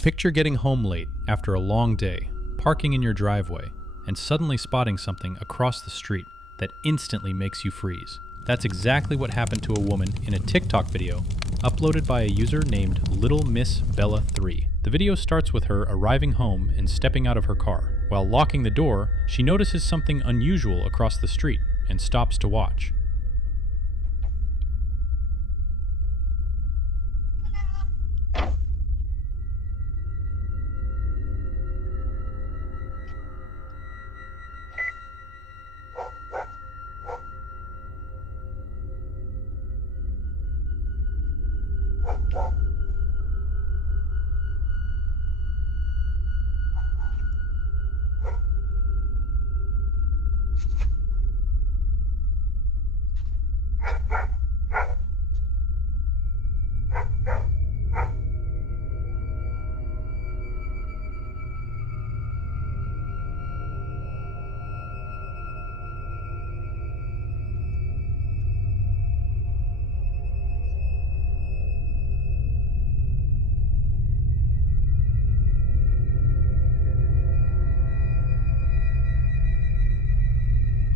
Picture getting home late after a long day, parking in your driveway, and suddenly spotting something across the street that instantly makes you freeze. That's exactly what happened to a woman in a TikTok video uploaded by a user named Little Miss Bella 3. The video starts with her arriving home and stepping out of her car. While locking the door, she notices something unusual across the street and stops to watch.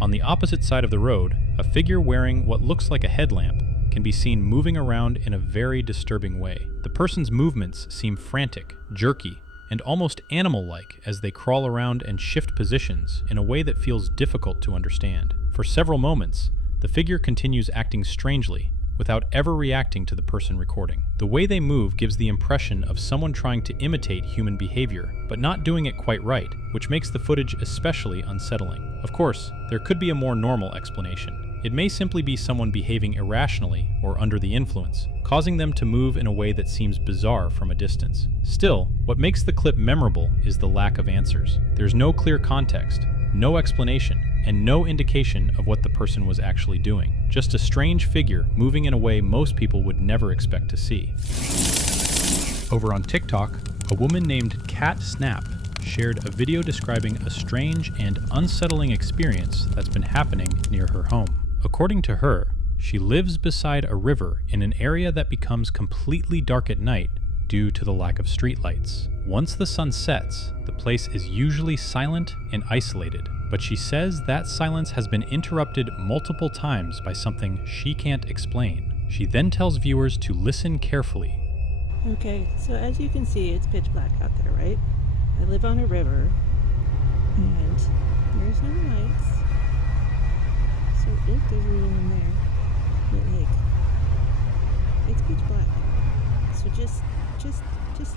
On the opposite side of the road, a figure wearing what looks like a headlamp can be seen moving around in a very disturbing way. The person's movements seem frantic, jerky, and almost animal-like as they crawl around and shift positions in a way that feels difficult to understand. For several moments, the figure continues acting strangely, without ever reacting to the person recording. The way they move gives the impression of someone trying to imitate human behavior, but not doing it quite right, which makes the footage especially unsettling. Of course, there could be a more normal explanation. It may simply be someone behaving irrationally or under the influence, causing them to move in a way that seems bizarre from a distance. Still, what makes the clip memorable is the lack of answers. There's no clear context, no explanation, and no indication of what the person was actually doing. Just a strange figure moving in a way most people would never expect to see. Over on TikTok, a woman named Cat Snap shared a video describing a strange and unsettling experience that's been happening near her home. According to her, she lives beside a river in an area that becomes completely dark at night due to the lack of streetlights. Once the sun sets, the place is usually silent and isolated, but she says that silence has been interrupted multiple times by something she can't explain. She then tells viewers to listen carefully. Okay, so as you can see, it's pitch black out there, right? I live on a river, and there's no lights. So if there's a woman there, but like, it's pitch black. So just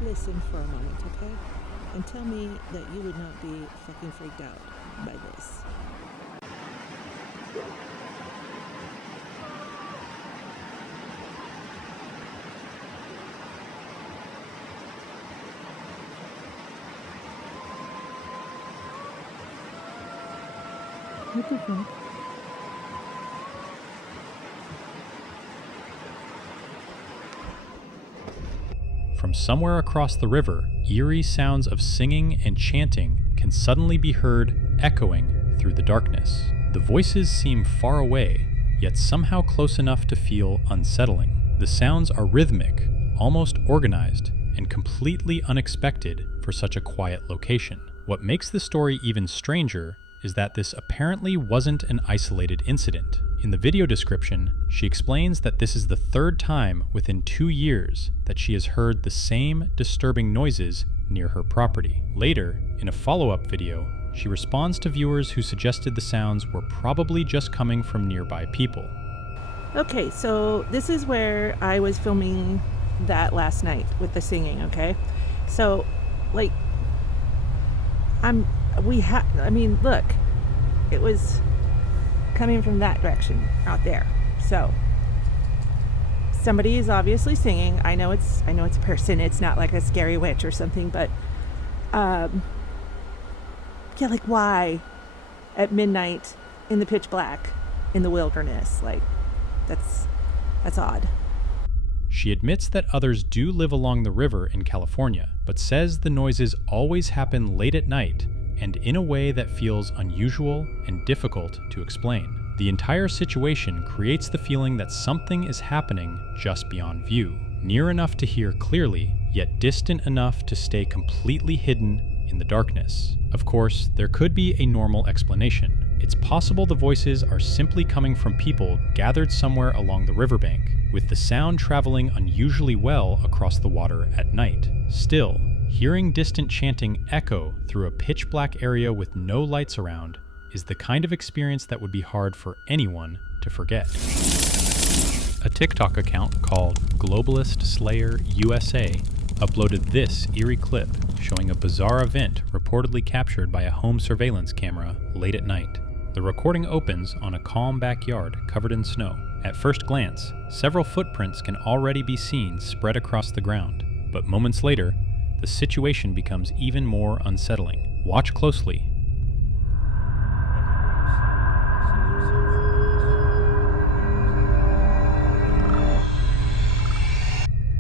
listen for a moment, okay? And tell me that you would not be fucking freaked out by this. What the fuck? From somewhere across the river, eerie sounds of singing and chanting can suddenly be heard echoing through the darkness. The voices seem far away, yet somehow close enough to feel unsettling. The sounds are rhythmic, almost organized, and completely unexpected for such a quiet location. What makes the story even stranger is that this apparently wasn't an isolated incident. In the video description, she explains that this is the third time within 2 years that she has heard the same disturbing noises near her property. Later, in a follow-up video, she responds to viewers who suggested the sounds were probably just coming from nearby people. Okay, so this is where I was filming that last night with the singing, okay? So, like, look, it was coming from that direction out there. So somebody is obviously singing. I know it's a person. It's not like a scary witch or something, but yeah, like why at midnight in the pitch black in the wilderness? Like that's odd. She admits that others do live along the river in California, but says the noises always happen late at night and in a way that feels unusual and difficult to explain. The entire situation creates the feeling that something is happening just beyond view, near enough to hear clearly, yet distant enough to stay completely hidden in the darkness. Of course, there could be a normal explanation. It's possible the voices are simply coming from people gathered somewhere along the riverbank, with the sound traveling unusually well across the water at night. Still, hearing distant chanting echo through a pitch-black area with no lights around is the kind of experience that would be hard for anyone to forget. A TikTok account called Globalist Slayer USA uploaded this eerie clip showing a bizarre event reportedly captured by a home surveillance camera late at night. The recording opens on a calm backyard covered in snow. At first glance, several footprints can already be seen spread across the ground, but moments later, the situation becomes even more unsettling. Watch closely.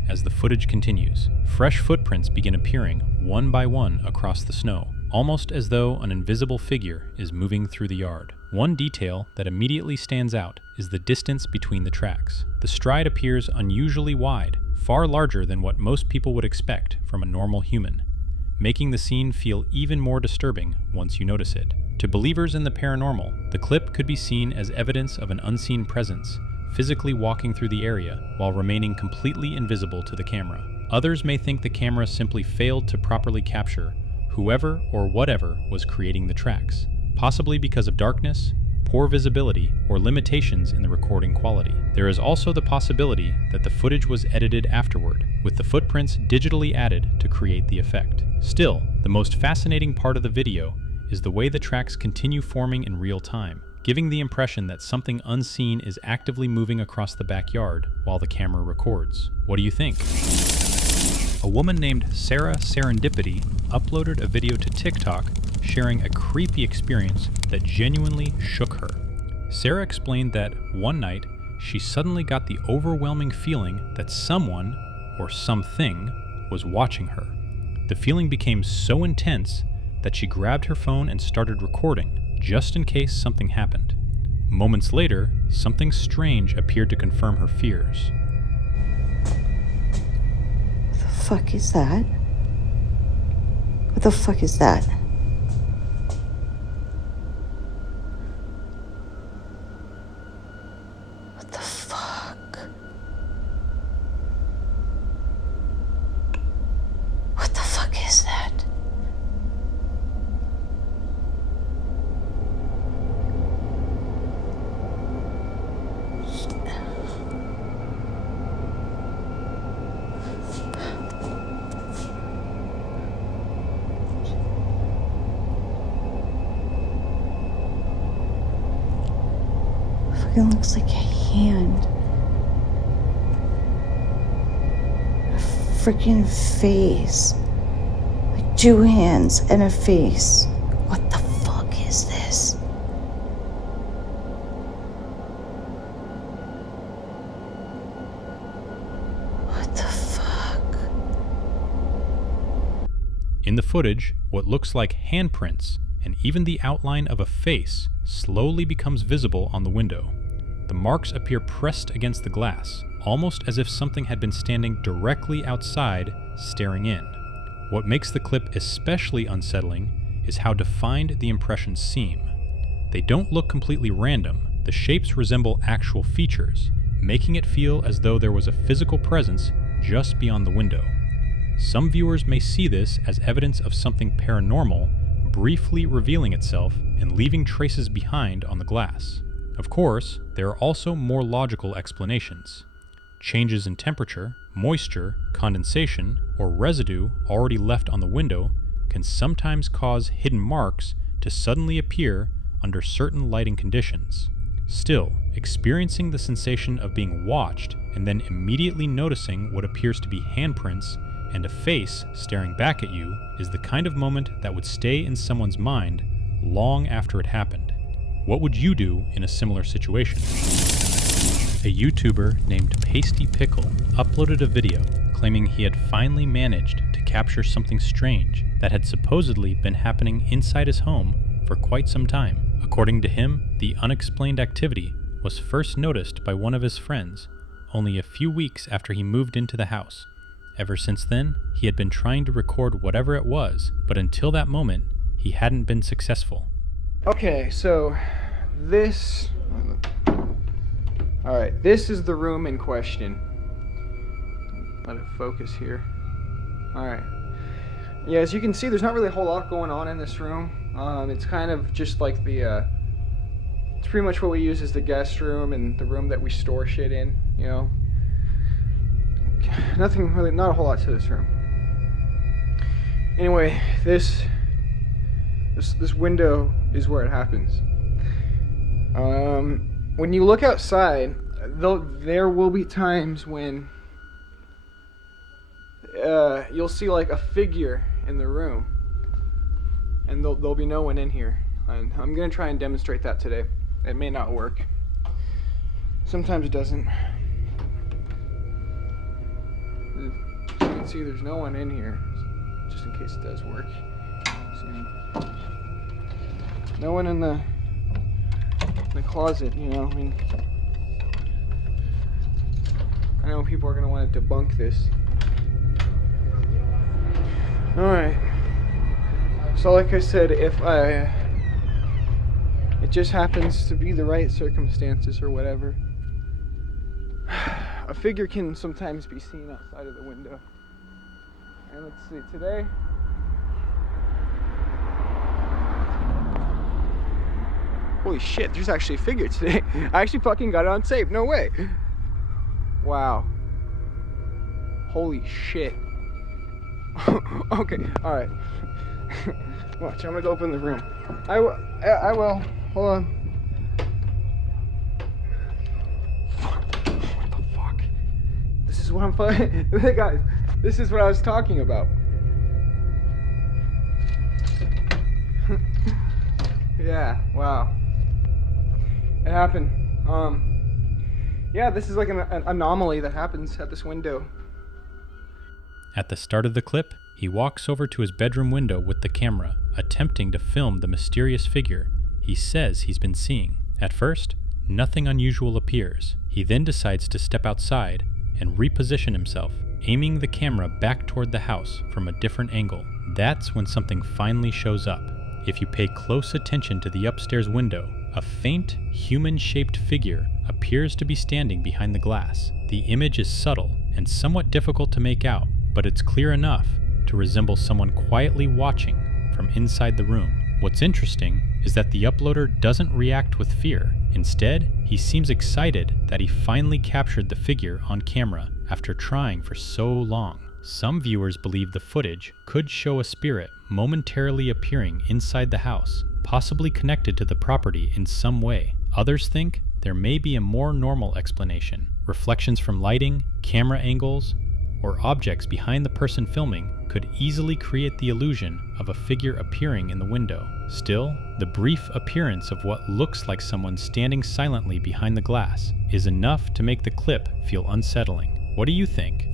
As the footage continues, fresh footprints begin appearing one by one across the snow, almost as though an invisible figure is moving through the yard. One detail that immediately stands out is the distance between the tracks. The stride appears unusually wide, far larger than what most people would expect from a normal human, making the scene feel even more disturbing once you notice it. To believers in the paranormal, the clip could be seen as evidence of an unseen presence, physically walking through the area while remaining completely invisible to the camera. Others may think the camera simply failed to properly capture whoever or whatever was creating the tracks, possibly because of darkness, poor visibility, or limitations in the recording quality. There is also the possibility that the footage was edited afterward, with the footprints digitally added to create the effect. Still, the most fascinating part of the video is the way the tracks continue forming in real time, giving the impression that something unseen is actively moving across the backyard while the camera records. What do you think? A woman named Sarah Serendipity uploaded a video to TikTok sharing a creepy experience that genuinely shook her. Sarah explained that one night she suddenly got the overwhelming feeling that someone or something was watching her. The feeling became so intense that she grabbed her phone and started recording, just in case something happened. Moments later, something strange appeared to confirm her fears. What the fuck is that? What the fuck is that? What the fuck? What the fuck is that? It looks like a hand. A freaking face. Like two hands and a face. What the fuck is this? What the fuck? In the footage, what looks like handprints and even the outline of a face slowly becomes visible on the window. The marks appear pressed against the glass, almost as if something had been standing directly outside, staring in. What makes the clip especially unsettling is how defined the impressions seem. They don't look completely random. The shapes resemble actual features, making it feel as though there was a physical presence just beyond the window. Some viewers may see this as evidence of something paranormal briefly revealing itself and leaving traces behind on the glass. Of course, there are also more logical explanations. Changes in temperature, moisture, condensation, or residue already left on the window can sometimes cause hidden marks to suddenly appear under certain lighting conditions. Still, experiencing the sensation of being watched and then immediately noticing what appears to be handprints and a face staring back at you is the kind of moment that would stay in someone's mind long after it happened. What would you do in a similar situation? A YouTuber named Pasty Pickle uploaded a video claiming he had finally managed to capture something strange that had supposedly been happening inside his home for quite some time. According to him, the unexplained activity was first noticed by one of his friends only a few weeks after he moved into the house, Ever since then, he had been trying to record whatever it was, but until that moment, he hadn't been successful. Okay, so this... Alright, this is the room in question. Let it focus here. Alright. Yeah, as you can see, there's not really a whole lot going on in this room. It's kind of just like the... It's pretty much what we use as the guest room and the room that we store shit in, you know. Nothing really, not a whole lot to this room. Anyway, this window is where it happens. When you look outside, there will be times when you'll see like a figure in the room, and there'll be no one in here. And I'm gonna try and demonstrate that today. It may not work. Sometimes it doesn't. As you can see, there's no one in here, just in case it does work. See, no one in the closet, you know. I mean, I know people are gonna want to debunk this. All right. So, like I said, if it just happens to be the right circumstances or whatever, a figure can sometimes be seen outside of the window. And let's see, today, holy shit, there's actually a figure today. I actually fucking got it on tape, no way. Wow. Holy shit. Okay, alright. Watch, I'm gonna go open the room. I will. Hold on. What the fuck? This is what I'm fucking... Guys, this is what I was talking about. Yeah, wow. It happened. Yeah, this is like an anomaly that happens at this window. At the start of the clip, he walks over to his bedroom window with the camera, attempting to film the mysterious figure he says he's been seeing. At first, nothing unusual appears. He then decides to step outside and reposition himself, aiming the camera back toward the house from a different angle. That's when something finally shows up. If you pay close attention to the upstairs window, a faint, human-shaped figure appears to be standing behind the glass. The image is subtle and somewhat difficult to make out, but it's clear enough to resemble someone quietly watching from inside the room. What's interesting is that the uploader doesn't react with fear. Instead, he seems excited that he finally captured the figure on camera after trying for so long. Some viewers believe the footage could show a spirit momentarily appearing inside the house, possibly connected to the property in some way. Others think there may be a more normal explanation. Reflections from lighting, camera angles, or objects behind the person filming could easily create the illusion of a figure appearing in the window. Still, the brief appearance of what looks like someone standing silently behind the glass is enough to make the clip feel unsettling. What do you think?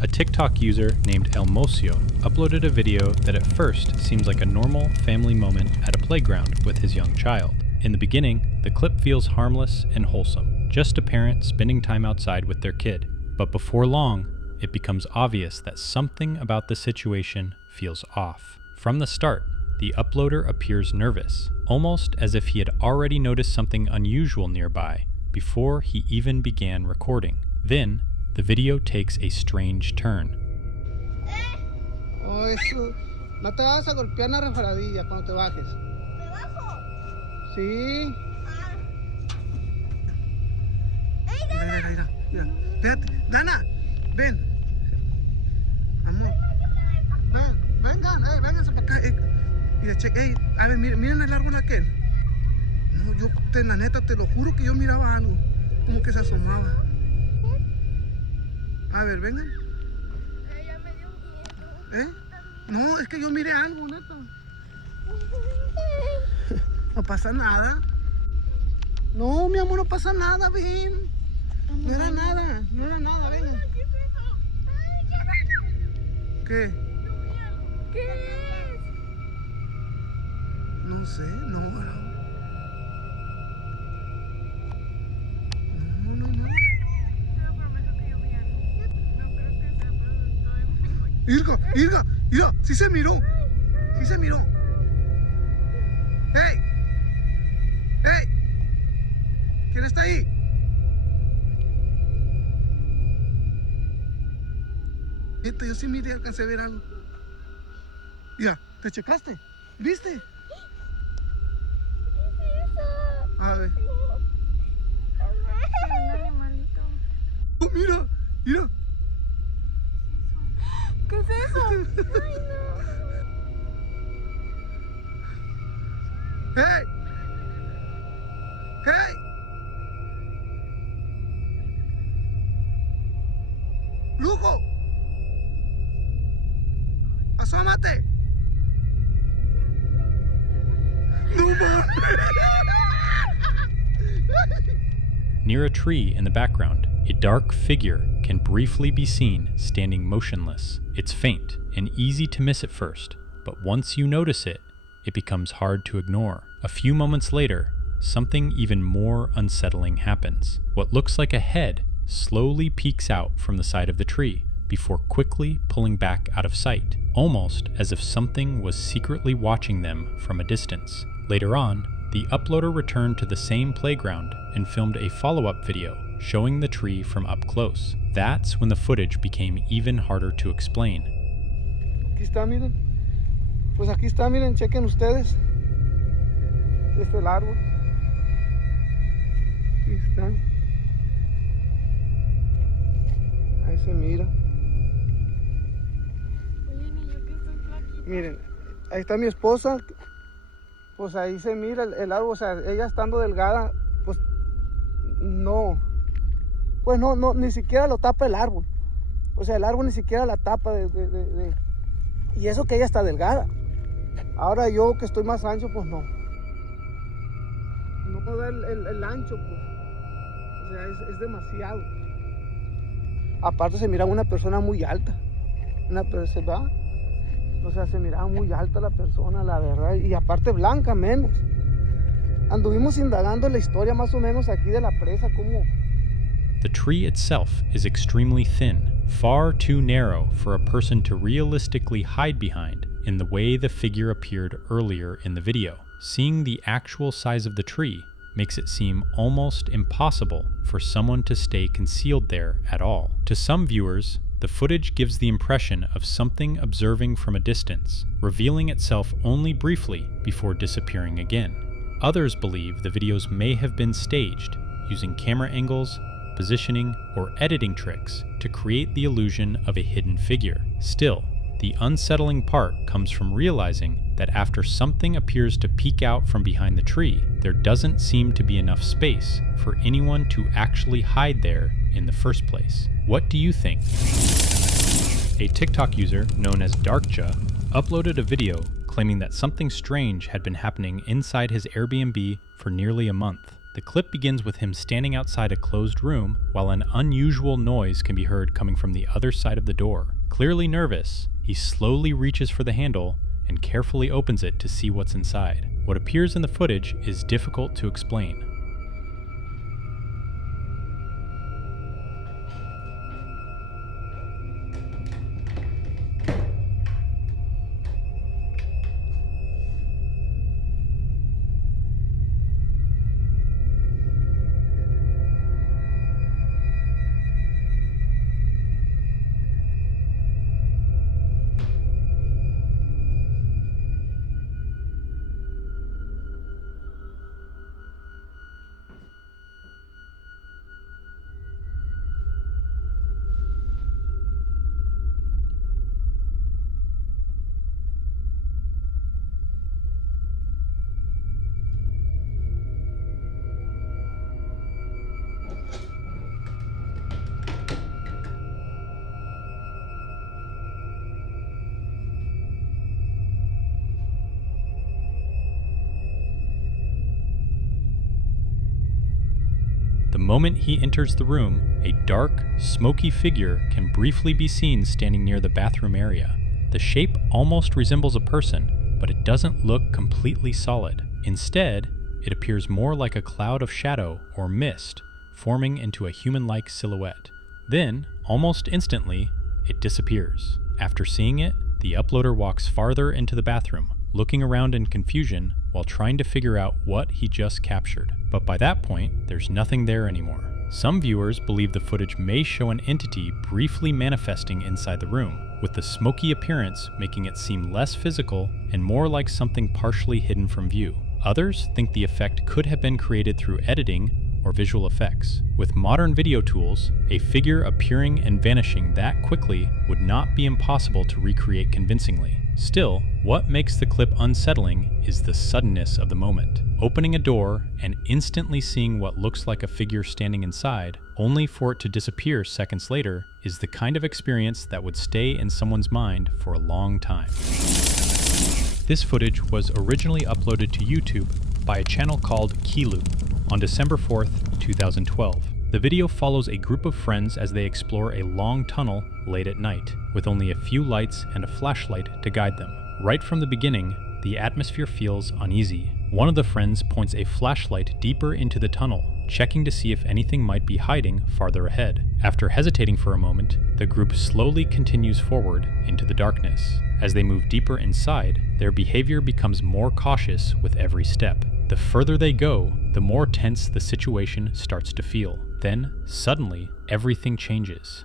A TikTok user named El Mocio uploaded a video that at first seems like a normal family moment at a playground with his young child. In the beginning, the clip feels harmless and wholesome, just a parent spending time outside with their kid. But before long, it becomes obvious that something about the situation feels off. From the start, the uploader appears nervous, almost as if he had already noticed something unusual nearby before he even began recording. Then, the video takes a strange turn. Oh, eso. No te vas a golpear una resbaladilla cuando te bajes. ¿Me bajo? Sí. Ah. Mira, mira, mira. Espérate. Dana, ven. Amor. Ven, vengan, vénganse para acá. Mira, a ver, miren el árbol aquel. No, la neta, te lo juro que yo miraba algo. Como que se asomaba. A ver, vengan. Ya me dio miedo. No, es que yo miré algo, neta. No pasa nada. No, mi amor, no pasa nada, ven. No era nada, vengan. ¿Qué? ¿Qué es? No sé, no. No. Te lo prometo que yo vi algo. No creo que Irga, Irga, mira, sí se miró. Sí se miró. ¡Hey! ¡Hey! ¿Quién está ahí? Neta, yo sí miré, alcancé a ver algo. Mira, ¿te checaste? ¿Viste? A ver. Un animalito. Oh, mira, mira. ¿Qué es eso? Ay, ¡Hey! ¡Hey! ¡Lujo! ¡Asómate! ¡No mames! Near a tree in the background, a dark figure can briefly be seen standing motionless. It's faint and easy to miss at first, but once you notice it, it becomes hard to ignore. A few moments later, something even more unsettling happens. What looks like a head slowly peeks out from the side of the tree before quickly pulling back out of sight, almost as if something was secretly watching them from a distance. Later on, the uploader returned to the same playground and filmed a follow-up video showing the tree from up close. That's when the footage became even harder to explain. Aquí está, miren. Pues aquí está, miren, chequen ustedes. Este es el árbol. Aquí está. Ahí se mira. oye, ni yo que estoy flaquita. Miren, ahí está mi esposa. Pues ahí se mira el árbol. O sea, ella estando delgada, pues no. Pues no, ni siquiera lo tapa el árbol. O sea, el árbol ni siquiera la tapa Y eso que ella está delgada. Ahora yo que estoy más ancho, pues no. No da el ancho, pues. O sea, es demasiado. Aparte se mira una persona muy alta. Una persona, o sea, se miraba muy alta la persona, la verdad. Y aparte blanca, menos. Anduvimos indagando la historia más o menos aquí de la presa, como... The tree itself is extremely thin, far too narrow for a person to realistically hide behind in the way the figure appeared earlier in the video. Seeing the actual size of the tree makes it seem almost impossible for someone to stay concealed there at all. To some viewers, the footage gives the impression of something observing from a distance, revealing itself only briefly before disappearing again. Others believe the videos may have been staged, using camera angles, positioning, or editing tricks to create the illusion of a hidden figure. Still, the unsettling part comes from realizing that after something appears to peek out from behind the tree, there doesn't seem to be enough space for anyone to actually hide there in the first place. What do you think? A TikTok user known as Darkja uploaded a video claiming that something strange had been happening inside his Airbnb for nearly a month. The clip begins with him standing outside a closed room while an unusual noise can be heard coming from the other side of the door. Clearly nervous, he slowly reaches for the handle and carefully opens it to see what's inside. What appears in the footage is difficult to explain. The moment he enters the room, a dark, smoky figure can briefly be seen standing near the bathroom area. The shape almost resembles a person, but it doesn't look completely solid. Instead, it appears more like a cloud of shadow or mist, forming into a human-like silhouette. Then, almost instantly, it disappears. After seeing it, the uploader walks farther into the bathroom, looking around in confusion while trying to figure out what he just captured. But by that point, there's nothing there anymore. Some viewers believe the footage may show an entity briefly manifesting inside the room, with the smoky appearance making it seem less physical and more like something partially hidden from view. Others think the effect could have been created through editing or visual effects. With modern video tools, a figure appearing and vanishing that quickly would not be impossible to recreate convincingly. Still, what makes the clip unsettling is the suddenness of the moment. Opening a door and instantly seeing what looks like a figure standing inside, only for it to disappear seconds later, is the kind of experience that would stay in someone's mind for a long time. This footage was originally uploaded to YouTube by a channel called Kilu on December 4th, 2012. The video follows a group of friends as they explore a long tunnel late at night, with only a few lights and a flashlight to guide them. Right from the beginning, the atmosphere feels uneasy. One of the friends points a flashlight deeper into the tunnel, checking to see if anything might be hiding farther ahead. After hesitating for a moment, the group slowly continues forward into the darkness. As they move deeper inside, their behavior becomes more cautious with every step. The further they go, the more tense the situation starts to feel. Then, suddenly, everything changes.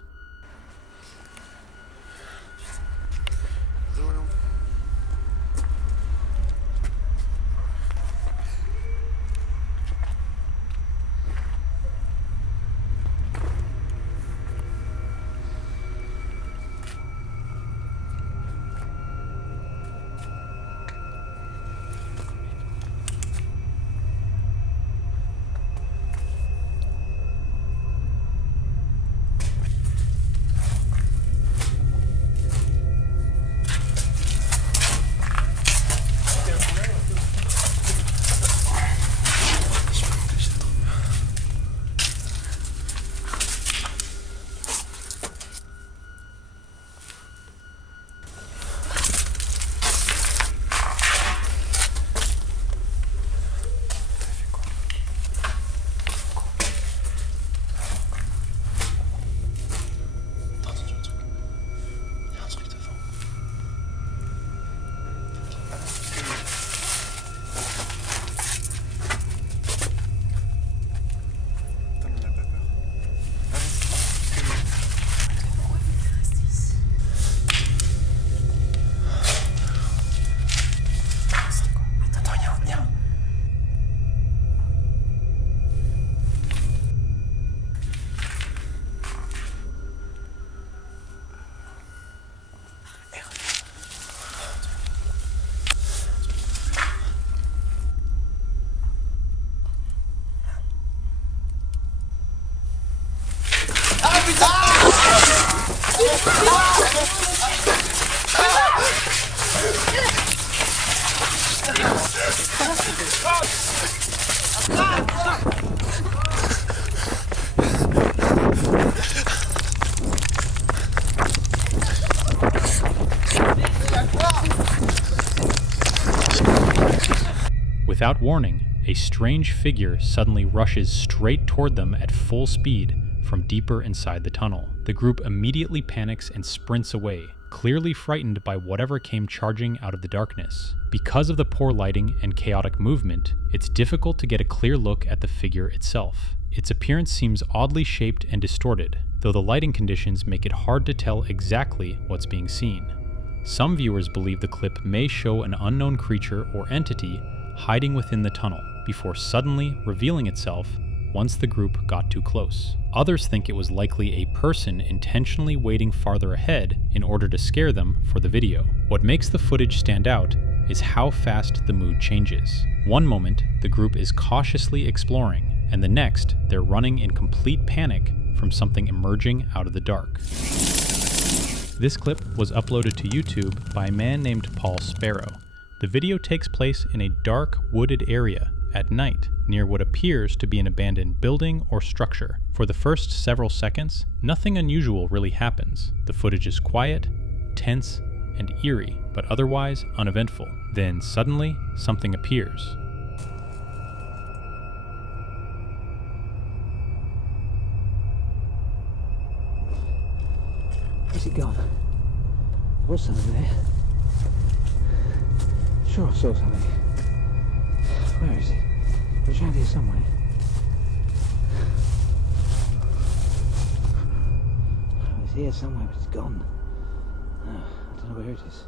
Without warning, a strange figure suddenly rushes straight toward them at full speed from deeper inside the tunnel. The group immediately panics and sprints away, clearly frightened by whatever came charging out of the darkness. Because of the poor lighting and chaotic movement, it's difficult to get a clear look at the figure itself. Its appearance seems oddly shaped and distorted, though the lighting conditions make it hard to tell exactly what's being seen. Some viewers believe the clip may show an unknown creature or entity hiding within the tunnel before suddenly revealing itself once the group got too close. Others think it was likely a person intentionally waiting farther ahead in order to scare them for the video. What makes the footage stand out is how fast the mood changes. One moment, the group is cautiously exploring, and the next, they're running in complete panic from something emerging out of the dark. This clip was uploaded to YouTube by a man named Paul Sparrow. The video takes place in a dark, wooded area at night near what appears to be an abandoned building or structure. For the first several seconds, nothing unusual really happens. The footage is quiet, tense, and eerie, but otherwise uneventful. Then suddenly, something appears. Where's it gone? What's somebody there? Sure, I saw somebody. Where is he? He's around here somewhere. He's here somewhere, but he's gone. I don't know where it is.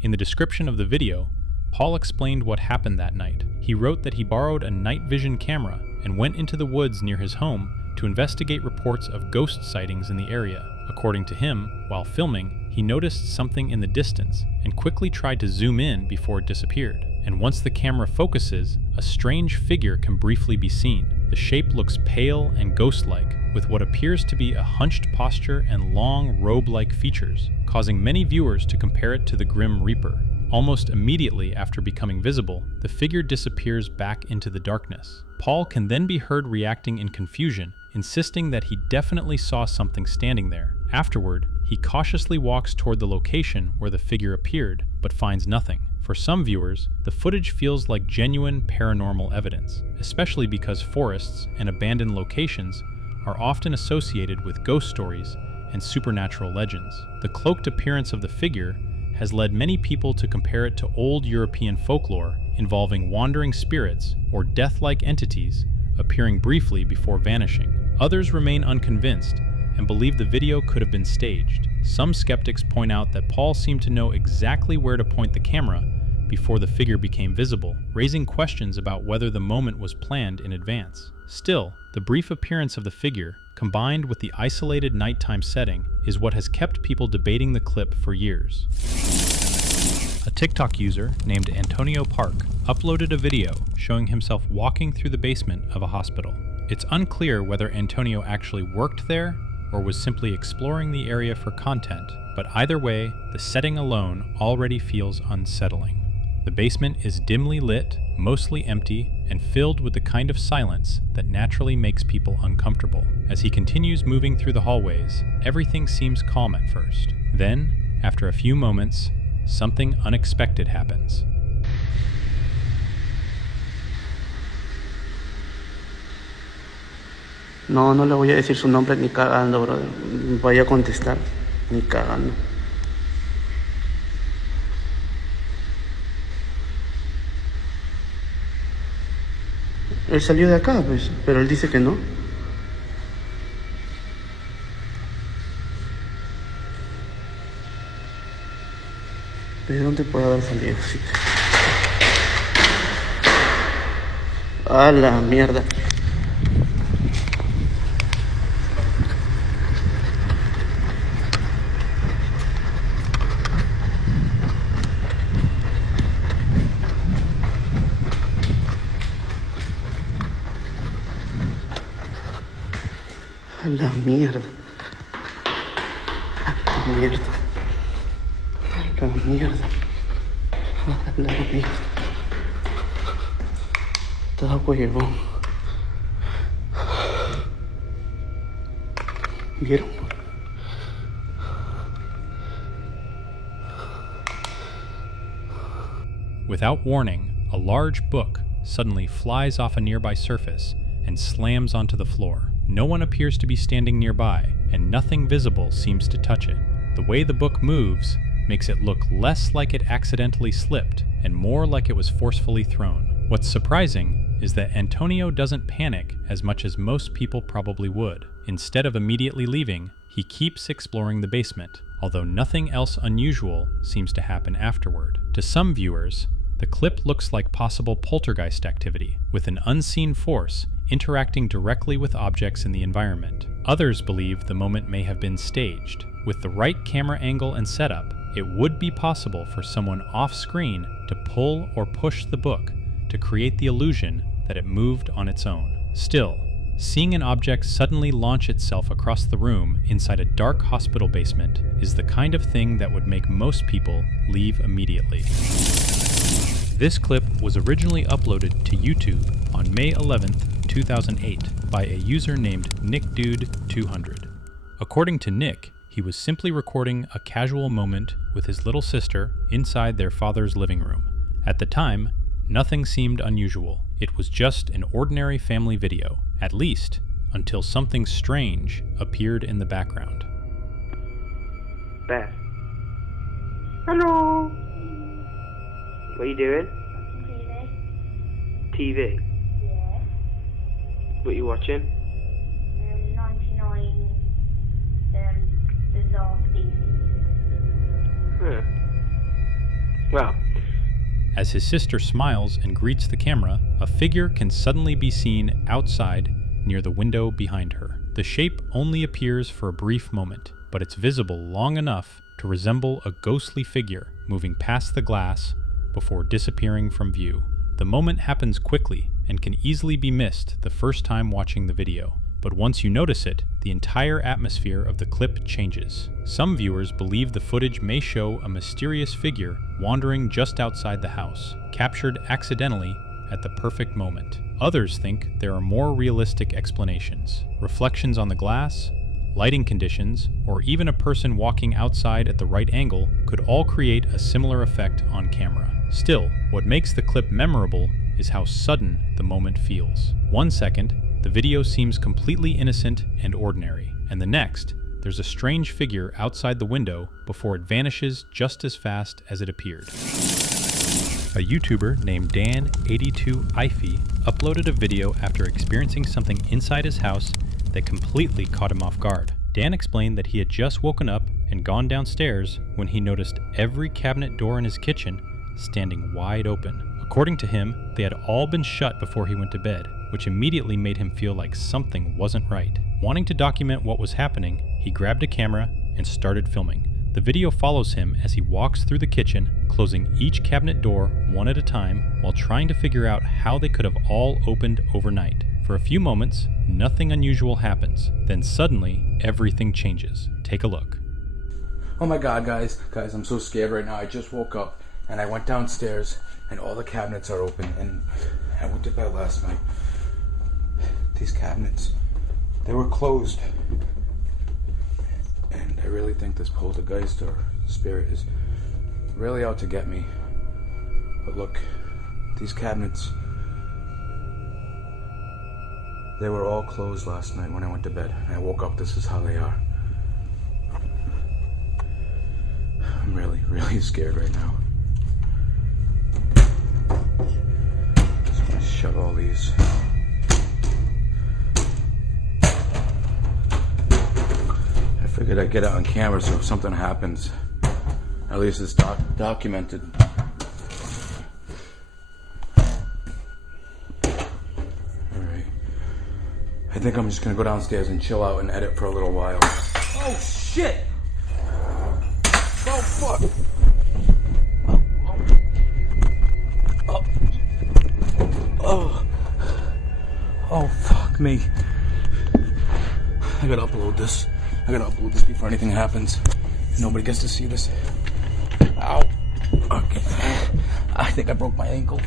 In the description of the video, Paul explained what happened that night. He wrote that he borrowed a night vision camera and went into the woods near his home to investigate reports of ghost sightings in the area. According to him, while filming, he noticed something in the distance and quickly tried to zoom in before it disappeared. And once the camera focuses, a strange figure can briefly be seen. The shape looks pale and ghost-like, with what appears to be a hunched posture and long robe-like features, causing many viewers to compare it to the Grim Reaper. Almost immediately after becoming visible, the figure disappears back into the darkness. Paul can then be heard reacting in confusion, insisting that he definitely saw something standing there. Afterward, he cautiously walks toward the location where the figure appeared, but finds nothing. For some viewers, the footage feels like genuine paranormal evidence, especially because forests and abandoned locations are often associated with ghost stories and supernatural legends. The cloaked appearance of the figure has led many people to compare it to old European folklore involving wandering spirits or death-like entities appearing briefly before vanishing. Others remain unconvinced and believe the video could have been staged. Some skeptics point out that Paul seemed to know exactly where to point the camera before the figure became visible, raising questions about whether the moment was planned in advance. Still, the brief appearance of the figure, combined with the isolated nighttime setting, is what has kept people debating the clip for years. A TikTok user named Antonio Park uploaded a video showing himself walking through the basement of a hospital. It's unclear whether Antonio actually worked there or was simply exploring the area for content, but either way, the setting alone already feels unsettling. The basement is dimly lit, mostly empty, and filled with the kind of silence that naturally makes people uncomfortable. As he continues moving through the hallways, everything seems calm at first. Then, after a few moments, something unexpected happens. No, no le voy a decir su nombre ni cagando, brother. Vaya a contestar, ni cagando. Él salió de acá, pues, pero él dice que no. ¿De dónde puede haber salido? Sí. A la mierda. A la mierda. A la mierda. A la mierda. A la mierda. Todo huevón. ¿Vieron? Without warning, a large book suddenly flies off a nearby surface and slams onto the floor. No one appears to be standing nearby, and nothing visible seems to touch it. The way the book moves makes it look less like it accidentally slipped and more like it was forcefully thrown. What's surprising is that Antonio doesn't panic as much as most people probably would. Instead of immediately leaving, he keeps exploring the basement, although nothing else unusual seems to happen afterward. To some viewers, the clip looks like possible poltergeist activity, with an unseen force interacting directly with objects in the environment. Others believe the moment may have been staged. With the right camera angle and setup, it would be possible for someone off-screen to pull or push the book to create the illusion that it moved on its own. Still, seeing an object suddenly launch itself across the room inside a dark hospital basement is the kind of thing that would make most people leave immediately. This clip was originally uploaded to YouTube on May 11th, 2008 by a user named NickDude200. According to Nick, he was simply recording a casual moment with his little sister inside their father's living room. At the time, Nothing seemed unusual. It was just an ordinary family video, at least until something strange appeared in the background. Beth. Hello. What are you doing? TV. Yeah. What are you watching? 99 bizarre things. Huh. Well, As his sister smiles and greets the camera, a figure can suddenly be seen outside near the window behind her. The shape only appears for a brief moment, but it's visible long enough to resemble a ghostly figure moving past the glass before disappearing from view. The moment happens quickly and can easily be missed the first time watching the video. But once you notice it, the entire atmosphere of the clip changes. Some viewers believe the footage may show a mysterious figure wandering just outside the house, captured accidentally at the perfect moment. Others think there are more realistic explanations. Reflections on the glass, lighting conditions, or even a person walking outside at the right angle could all create a similar effect on camera. Still, what makes the clip memorable is how sudden the moment feels. 1 second, the video seems completely innocent and ordinary, and the next, there's a strange figure outside the window before it vanishes just as fast as it appeared. A YouTuber named Dan82Ify uploaded a video after experiencing something inside his house that completely caught him off guard. Dan explained that he had just woken up and gone downstairs when he noticed every cabinet door in his kitchen standing wide open. According to him, they had all been shut before he went to bed, which immediately made him feel like something wasn't right. Wanting to document what was happening, he grabbed a camera and started filming. The video follows him as he walks through the kitchen, closing each cabinet door one at a time while trying to figure out how they could have all opened overnight. For a few moments, nothing unusual happens. Then suddenly, everything changes. Take a look. Oh my god, guys, I'm so scared right now. I just woke up and I went downstairs and all the cabinets are open, and I went to bed last night. These cabinets, they were closed. And I really think this poltergeist or spirit is really out to get me. But look, these cabinets, they were all closed last night when I went to bed. And I woke up, this is how they are. I'm really, really scared right now. Just gonna shut all these. I figured I'd get it on camera so if something happens, at least it's documented. Alright. I think I'm just gonna go downstairs and chill out and edit for a little while. Oh shit! Oh fuck! Oh fuck me. I gotta upload this. Before anything happens. Nobody gets to see this. Ow. Okay. I think I broke my ankle.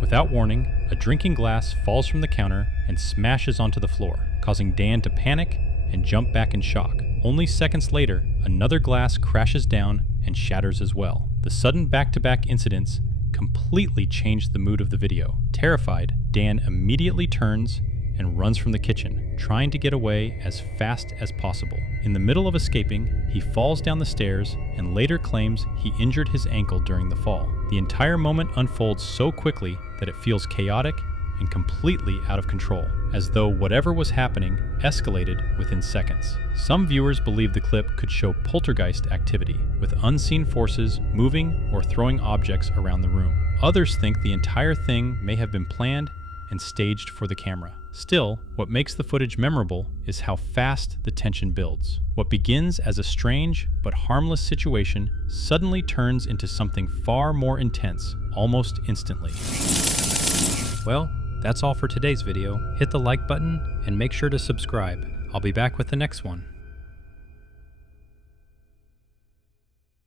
Without warning, a drinking glass falls from the counter and smashes onto the floor, causing Dan to panic and jump back in shock. Only seconds later, another glass crashes down and shatters as well. The sudden back-to-back incidents completely changed the mood of the video. Terrified, Dan immediately turns and runs from the kitchen, trying to get away as fast as possible. In the middle of escaping, he falls down the stairs and later claims he injured his ankle during the fall. The entire moment unfolds so quickly that it feels chaotic and completely out of control, as though whatever was happening escalated within seconds. Some viewers believe the clip could show poltergeist activity, with unseen forces moving or throwing objects around the room. Others think the entire thing may have been planned and staged for the camera. Still, what makes the footage memorable is how fast the tension builds. What begins as a strange but harmless situation suddenly turns into something far more intense, almost instantly. Well, that's all for today's video. Hit the like button and make sure to subscribe. I'll be back with the next one.